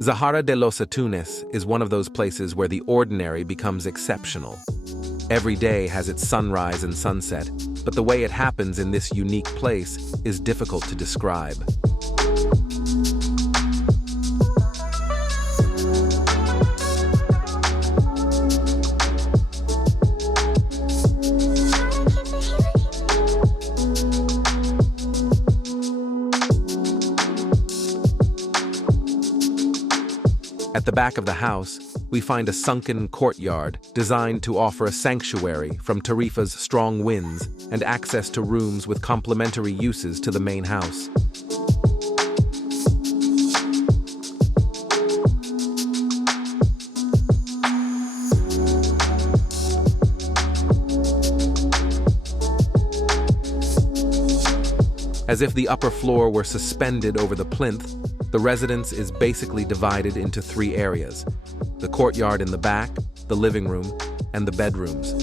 Zahara de los Atunes is one of those places where the ordinary becomes exceptional. Every day has its sunrise and sunset, but the way it happens in this unique place is difficult to describe. At the back of the house, we find a sunken courtyard designed to offer a sanctuary from Tarifa's strong winds and access to rooms with complementary uses to the main house. As if the upper floor were suspended over the plinth, the residence is basically divided into three areas: the courtyard in the back, the living room, and the bedrooms.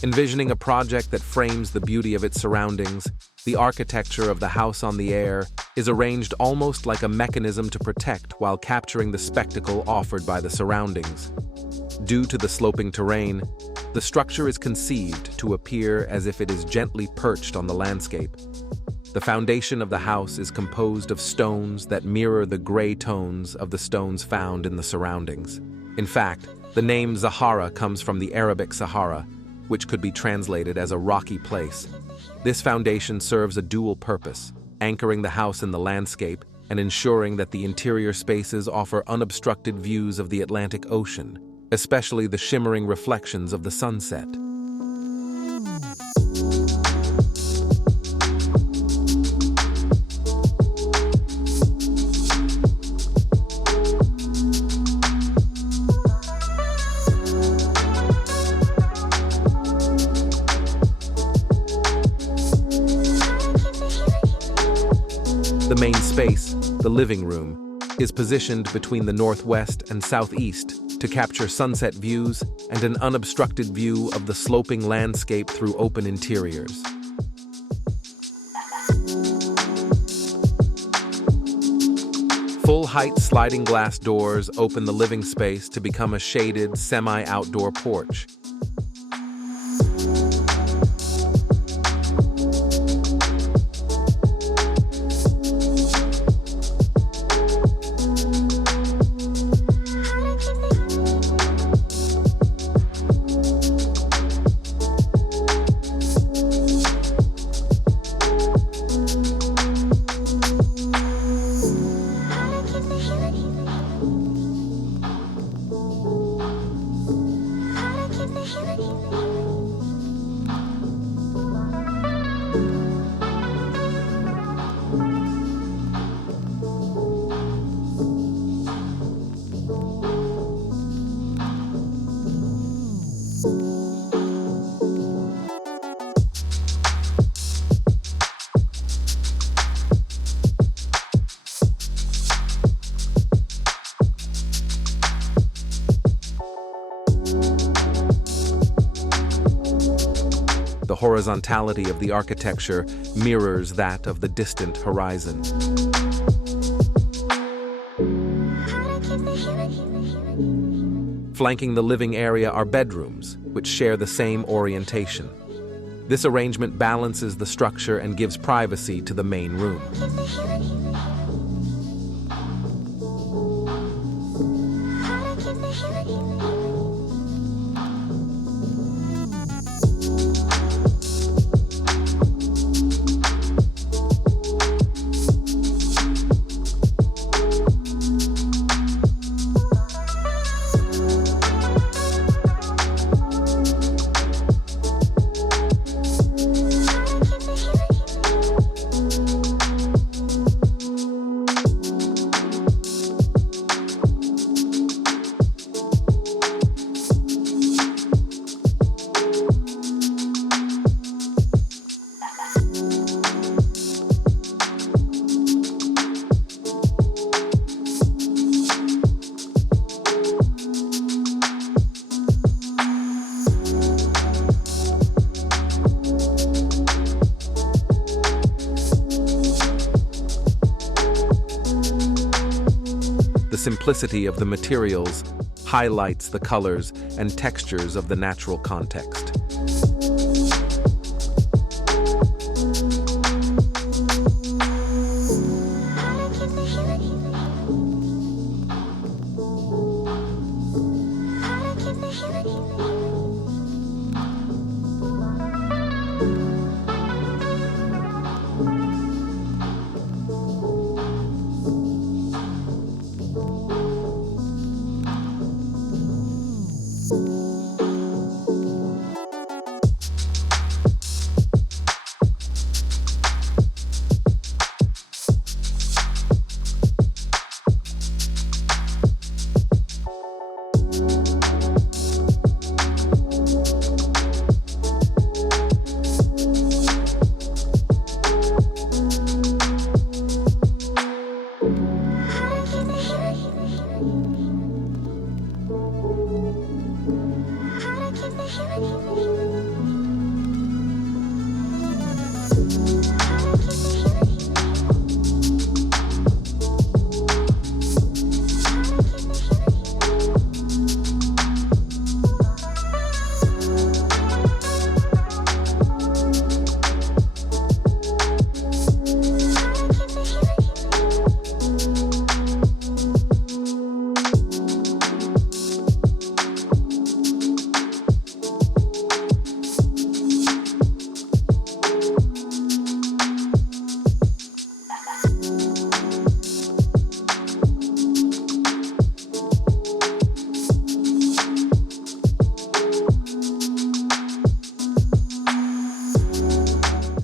Envisioning a project that frames the beauty of its surroundings, the architecture of the house on the air is arranged almost like a mechanism to protect while capturing the spectacle offered by the surroundings. Due to the sloping terrain, the structure is conceived to appear as if it is gently perched on the landscape. The foundation of the house is composed of stones that mirror the gray tones of the stones found in the surroundings. In fact, the name Zahara comes from the Arabic Sahara, which could be translated as a rocky place. This foundation serves a dual purpose, anchoring the house in the landscape and ensuring that the interior spaces offer unobstructed views of the Atlantic Ocean, especially the shimmering reflections of the sunset. The main space, the living room, is positioned between the northwest and southeast to capture sunset views and an unobstructed view of the sloping landscape through open interiors. Full-height sliding glass doors open the living space to become a shaded, semi-outdoor porch. The horizontality of the architecture mirrors that of the distant horizon. Flanking the living area are bedrooms, which share the same orientation. This arrangement balances the structure and gives privacy to the main room. simplicity of the materials highlights the colors and textures of the natural context.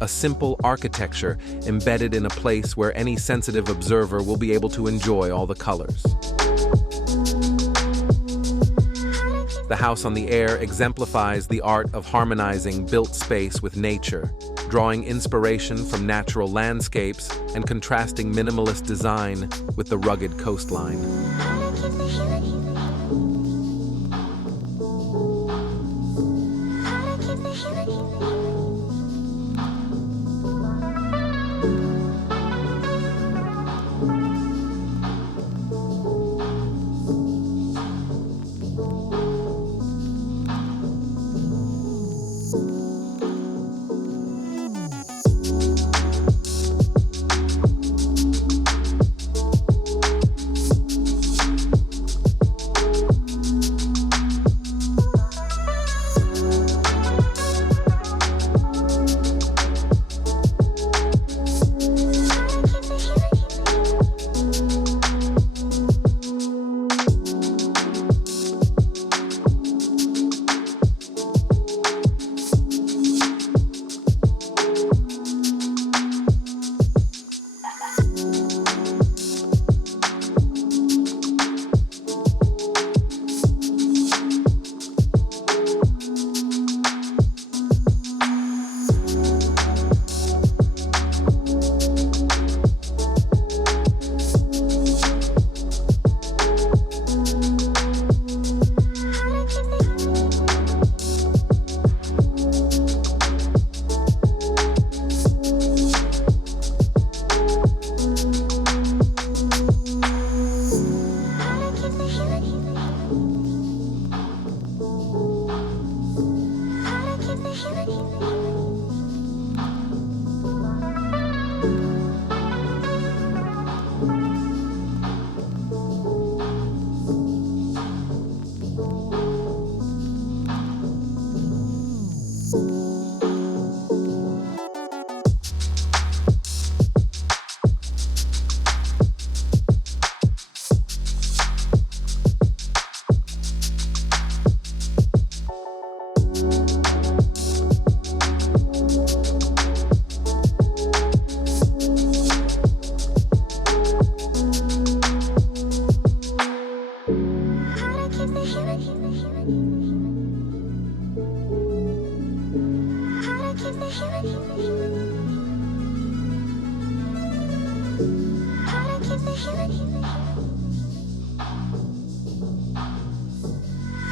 A simple architecture embedded in a place where any sensitive observer will be able to enjoy all the colors. The house on the air exemplifies the art of harmonizing built space with nature, drawing inspiration from natural landscapes and contrasting minimalist design with the rugged coastline.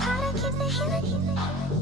How to keep the